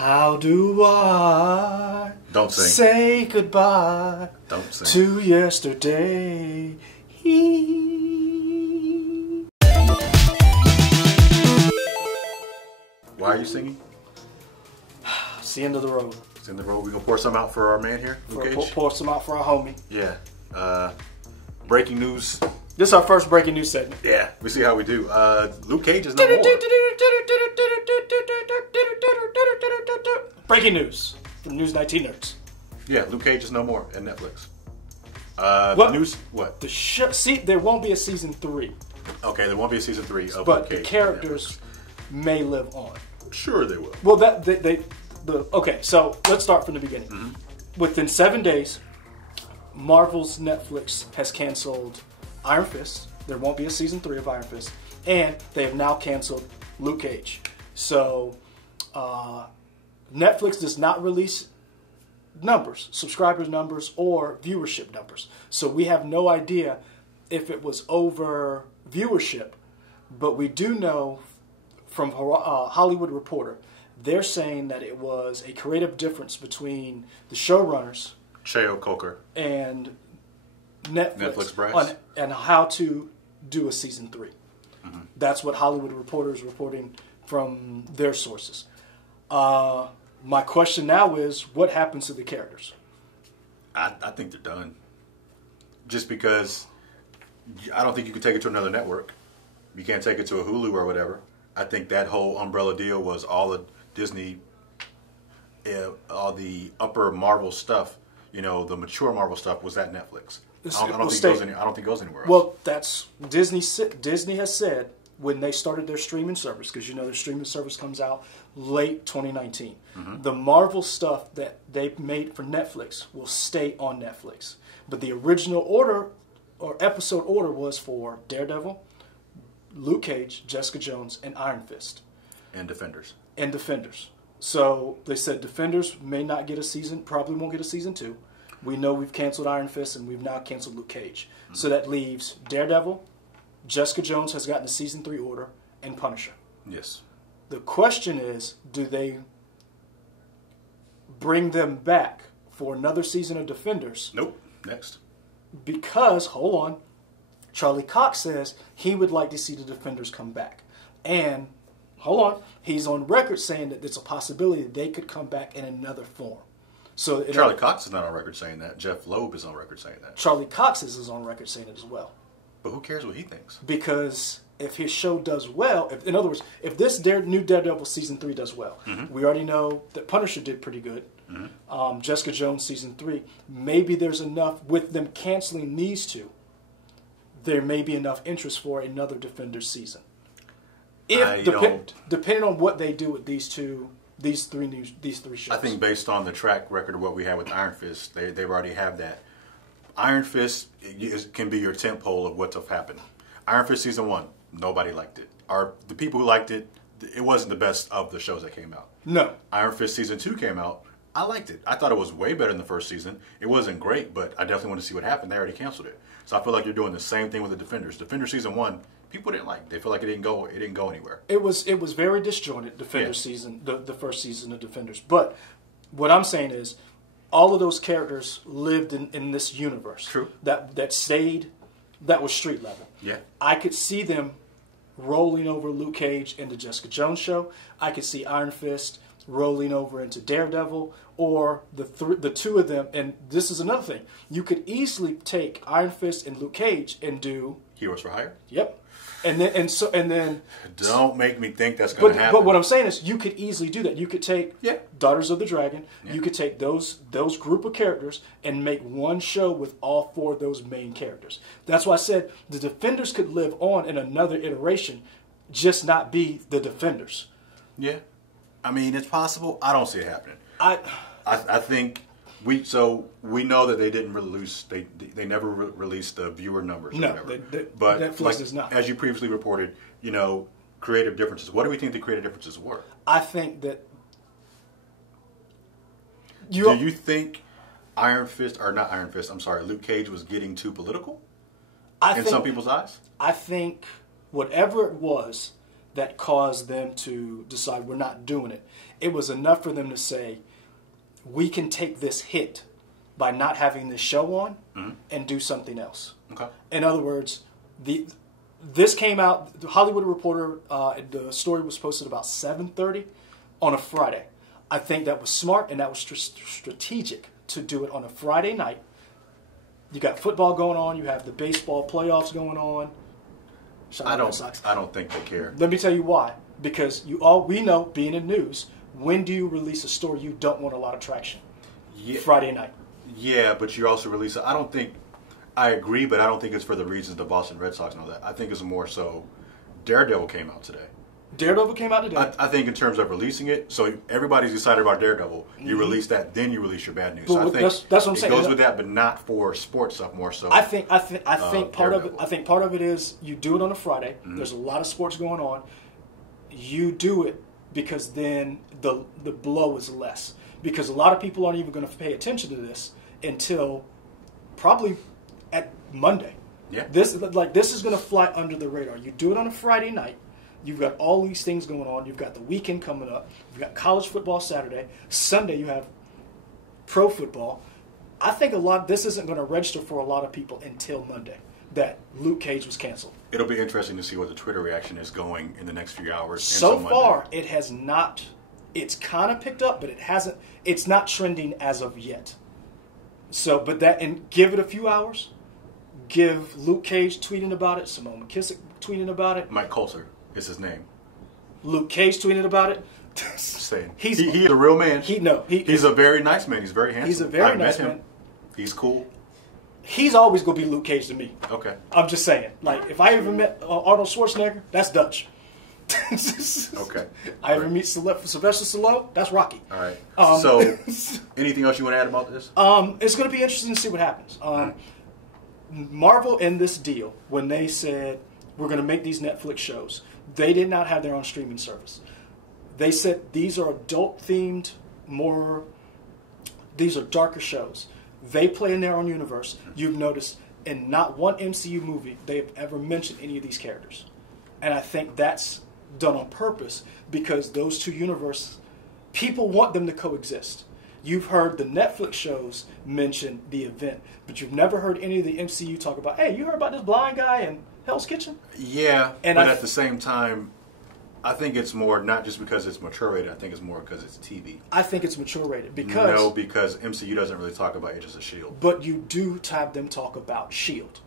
How do I Don't sing. say goodbye Don't sing. to yesterday? Why are you singing? It's the end of the road. It's in the road. We gonna pour some out for our man here, Luke Cage? Pour some out for our homie. Yeah. Breaking news. This is our first breaking news segment. Yeah, we see how we do. Luke Cage is no more. Breaking news from News 19 Nerds. Yeah, Luke Cage is no more at Netflix. What? News? What? There won't be a season 3. Okay, there won't be a season 3 of But Luke Cage. the characters may live on. Sure they will. Well, okay, so let's start from the beginning. Mm-hmm. Within 7 days, Marvel's Netflix has canceled Iron Fist. There won't be a season 3 of Iron Fist. And they have now canceled Luke Cage. So, Netflix does not release numbers, subscribers numbers, or viewership numbers. So we have no idea if it was over viewership. But we do know from Hollywood Reporter, they're saying that it was a creative difference between the showrunners, Cheo Coker, and Netflix brass, and how to do a season 3. Mm-hmm. That's what Hollywood Reporter is reporting from their sources. My question now is, what happens to the characters? I think they're done. Just because I don't think you can take it to another network. You can't take it to a Hulu or whatever. I think that whole umbrella deal was all the Disney, all the upper Marvel stuff, the mature Marvel stuff was at Netflix. I don't think it goes anywhere else. Well, that's Disney has said when they started their streaming service, because their streaming service comes out late 2019. Mm-hmm. The Marvel stuff that they made for Netflix will stay on Netflix. But the original order or episode order was for Daredevil, Luke Cage, Jessica Jones, and Iron Fist. And Defenders. So they said Defenders may not get a season, probably won't get a season 2. We know we've canceled Iron Fist and we've now canceled Luke Cage. Mm-hmm. So that leaves Daredevil, Jessica Jones has gotten a season 3 order, and Punisher. Yes. The question is, do they bring them back for another season of Defenders? Nope. Next. Because, hold on, Charlie Cox says he would like to see the Defenders come back. And, hold on, he's on record saying that there's a possibility that they could come back in another form. So Charlie Cox is not on record saying that. Jeff Loeb is on record saying that. Charlie Cox is on record saying it as well. But who cares what he thinks? Because if his show does well, in other words, if this new Daredevil season 3 does well, mm-hmm. we already know that Punisher did pretty good. Mm-hmm. Jessica Jones season 3, maybe there's enough with them canceling these two. There may be enough interest for another Defenders season. Depending on what they do with these three shows. I think based on the track record of what we had with Iron Fist, they already have that. Iron Fist can be your tentpole of what's happened. Iron Fist season 1, nobody liked it. The people who liked it, it wasn't the best of the shows that came out. No. Iron Fist season 2 came out. I liked it. I thought it was way better than the first season. It wasn't great, but I definitely want to see what happened. They already canceled it. So I feel like you're doing the same thing with the Defenders. Defenders season 1, people didn't like. They feel like it didn't go anywhere. It was very disjointed, Defenders season, the first season of Defenders. But what I'm saying is, all of those characters lived in this universe. True. That was street level. Yeah. I could see them rolling over Luke Cage into Jessica Jones show. I could see Iron Fist rolling over into Daredevil, or the two of them. And this is another thing. You could easily take Iron Fist and Luke Cage and do Heroes for Hire? Yep. And then don't make me think that's going to happen. But what I'm saying is, you could easily do that. You could take Daughters of the Dragon. Yeah. You could take those group of characters and make one show with all 4 of those main characters. That's why I said the Defenders could live on in another iteration, just not be the Defenders. Yeah, I mean, it's possible. I don't see it happening. I think we know that they didn't release they never released the viewer numbers. No, or whatever. But Netflix does not. As you previously reported, creative differences. What do we think the creative differences were? I think that. Do you think Luke Cage was getting too political in some people's eyes? I think whatever it was, that caused them to decide we're not doing it. It was enough for them to say, we can take this hit by not having this show on and do something else. Okay. In other words, this came out, the Hollywood Reporter, the story was posted about 7:30 on a Friday. I think that was smart and that was strategic to do it on a Friday night. You got football going on, you have the baseball playoffs going on. I don't think they care. Let me tell you why. Because we know, being in news, when do you release a story you don't want a lot of traction? Yeah. Friday night. Yeah, but you also release it. I agree, but I don't think it's for the reasons the Boston Red Sox know that. I think it's more so Daredevil came out today. Daredevil came out today. I think in terms of releasing it, so everybody's excited about Daredevil. You release that, then you release your bad news. So I think that's what I'm saying. It goes with that, but not for sports stuff more so. I think part of it. I think part of it is you do it on a Friday. There's a lot of sports going on. You do it because then the blow is less. Because a lot of people aren't even going to pay attention to this until probably at Monday. Yeah. This is going to fly under the radar. You do it on a Friday night. You've got all these things going on. You've got the weekend coming up. You've got college football Saturday. Sunday you have pro football. I think this isn't going to register for a lot of people until Monday that Luke Cage was canceled. It'll be interesting to see what the Twitter reaction is going in the next few hours. So far, it has not. It's kind of picked up, but it hasn't. It's not trending as of yet. So, and give it a few hours. Give Luke Cage tweeting about it. Simone McKissick tweeting about it. Mike Coulter is his name. Luke Cage tweeting about it. Saying he's a real man. He's a very nice man. He's very handsome. He's a very nice man. He's cool. He's always going to be Luke Cage to me. Okay. I'm just saying. Like, if I ever met Arnold Schwarzenegger, that's Dutch. Okay. I ever meet Sylvester Stallone, that's Rocky. All right. So, anything else you want to add about this? It's going to be interesting to see what happens. Marvel in this deal, when they said, we're going to make these Netflix shows, they did not have their own streaming service. They said these are adult-themed, these are darker shows. They play in their own universe. You've noticed in not one MCU movie they've ever mentioned any of these characters. And I think that's done on purpose because those two universes, people want them to coexist. You've heard the Netflix shows mention the event, but you've never heard any of the MCU talk about, hey, you heard about this blind guy in Hell's Kitchen? Yeah, but at the same time, I think it's more not just because it's mature rated. I think it's more because it's TV. I think it's mature rated because... No, because MCU doesn't really talk about Agents of S.H.I.E.L.D. But you do have them talk about S.H.I.E.L.D.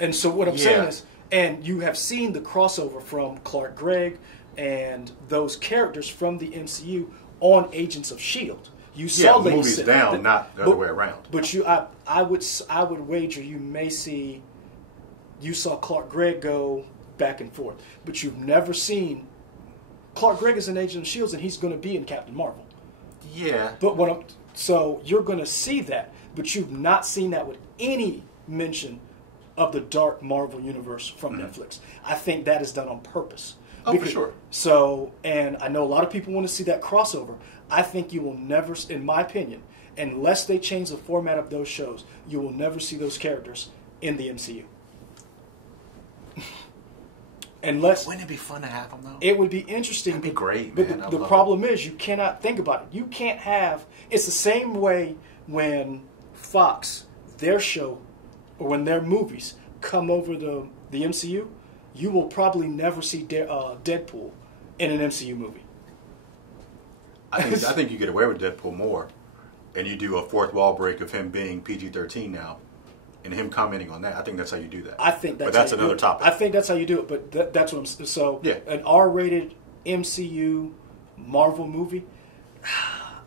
And so what I'm saying is, and you have seen the crossover from Clark Gregg and those characters from the MCU on Agents of S.H.I.E.L.D. You saw the movies down, not the other way around. But I would wager you may see, you saw Clark Gregg go back and forth, but you've never seen Clark Gregg is an Agent of S.H.I.E.L.D. and he's going to be in Captain Marvel. Yeah. But so you're going to see that, but you've not seen that with any mention of the dark Marvel universe from Netflix. I think that is done on purpose. Oh, for sure. So, and I know a lot of people want to see that crossover. I think you will never, in my opinion, unless they change the format of those shows, you will never see those characters in the MCU. Unless, wouldn't it be fun to have them though? It would be interesting. It'd be great, man. But the problem is you cannot think about it. You can't have. It's the same way when Fox, their show, or when their movies come over the MCU, you will probably never see Deadpool in an MCU movie. I think you get away with Deadpool more, and you do a fourth wall break of him being PG-13 now, and him commenting on that. I think that's how you do that. I think that's. But that's another topic. I think that's how you do it. But that's what I'm. So yeah. An R-rated MCU Marvel movie.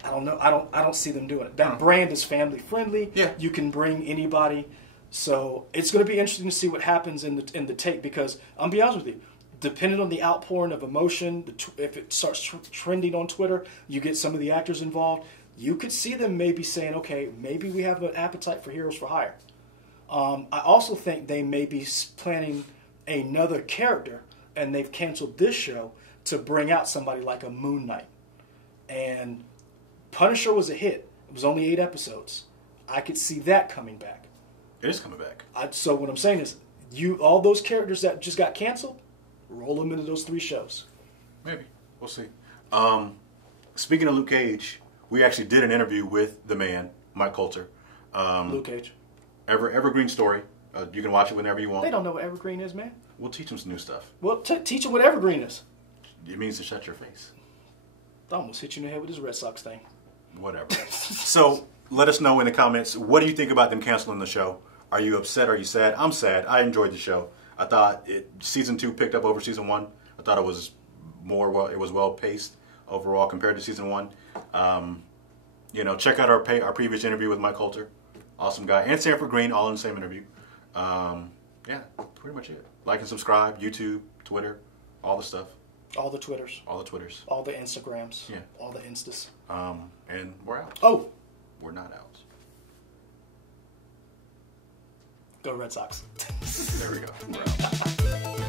I don't know. I don't see them doing it. That brand is family friendly. Yeah. You can bring anybody. So it's going to be interesting to see what happens in the take, because I'll be honest with you, depending on the outpouring of emotion, if it starts trending on Twitter, you get some of the actors involved. You could see them maybe saying, okay, maybe we have an appetite for Heroes for Hire. I also think they may be planning another character, and they've canceled this show to bring out somebody like a Moon Knight. And Punisher was a hit. It was only 8 episodes. I could see that coming back. It is coming back. So what I'm saying is, all those characters that just got canceled, roll them into those 3 shows. Maybe. We'll see. Speaking of Luke Cage, we actually did an interview with the man, Mike Coulter. Luke Cage. Evergreen story. You can watch it whenever you want. They don't know what Evergreen is, man. We'll teach them some new stuff. Well, teach them what Evergreen is. It means to shut your face. I almost hit you in the head with this Red Sox thing. Whatever. So, let us know in the comments, what do you think about them canceling the show? Are you upset? Are you sad? I'm sad. I enjoyed the show. I thought season 2 picked up over season 1. I thought it was well paced overall compared to season 1. Check out our previous interview with Mike Coulter. Awesome guy. And Sanford Green, all in the same interview. Yeah, pretty much it. Like and subscribe, YouTube, Twitter, all the stuff. All the Twitters. All the Twitters. All the Instagrams. Yeah. All the Instas. And we're out. Oh! We're not out. Go Red Sox. There we go. We're out.